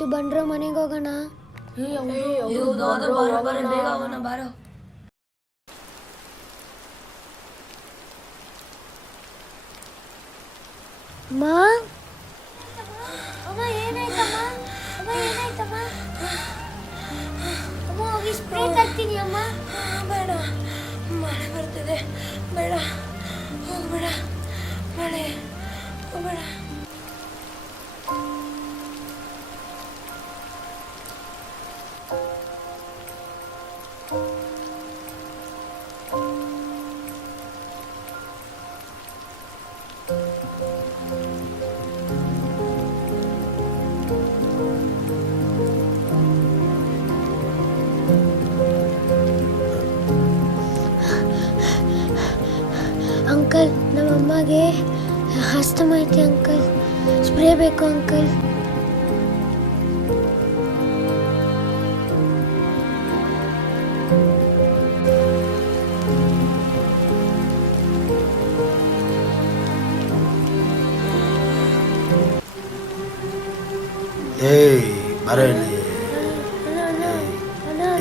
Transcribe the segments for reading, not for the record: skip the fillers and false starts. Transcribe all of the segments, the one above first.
ಆಯ್ತು ಬಂದ್ರು ಮನೆಗೆ ಹೋಗೋಣ. ಬೇಗ ಹೋಗೋಣ ಬಾರೋ. ಅಮ್ಮ ಅಮ್ಮ ಏನಾಯ್ತಮ್ಮ? ಅಮ್ಮ ಏನಾಯ್ತಮ್ಮ? ಅಮ್ಮ ಹೋಗಿ ಸ್ಪ್ರೇ ತರ್ತೀನಿ ಅಮ್ಮ. ಬೇಡ, ಮಳೆ ಬರ್ತಿದೆ, ಬೇಡ ಹೋಗ್ಬೇಡ, ಮಳೆ ಹೋಗ್ಬೇಡ. ಅಂಕಲ್ ನಮ್ಮಮ್ಮಗೆ ಅಸ್ತಮ ಐತೆ ಅಂಕಲ್, ಸ್ಪ್ರೇ ಬೇಕು ಅಂಕಲ್. ಏಯ್ ಬರೋ ಇಲ್ಲಿ.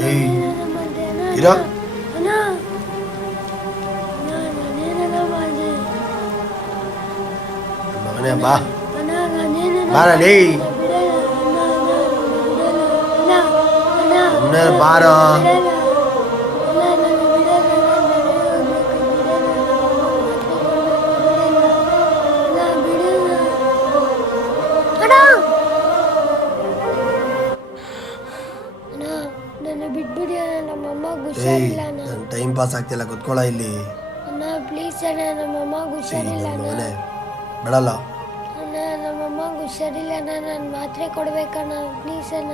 ಏಯ್ ಇರೋ. ಮಗನೇ ಬಾ ಬಾರಲ್ಲಿ ಬಾರೋ. ನನ್ನ ಬಿಟ್ಬಿಡಿ ಅಣ್ಣ, ನಮ್ಮಮ್ಮಗೆ ಹುಷಾರಿಲ್ಲ ಅಣ್ಣ. ಟೈಮ್ ಪಾಸ್ ಆಗ್ತಿಲ್ಲ, ಕುತ್ಕೊಳ್ಳ ಇಲ್ಲಿ. ಅಣ್ಣ ಪ್ಲೀಸ್ ಅಣ್ಣ, ನಮ್ಮಮ್ಮಗೆ ಹುಷಾರಿಲ್ಲ ಅಣ್ಣ. ಬಿಡಲ್ಲ ಅಣ್ಣ ನಮ್ಮಮ್ಮಗೆ ಹುಷಾರಿಲ್ಲ ಅಣ್ಣ, ನಾನು ಮಾತ್ರೆ ಕೊಡ್ಬೇಕಣ್ಣ ಪ್ಲೀಸ್ ಅಣ್ಣ.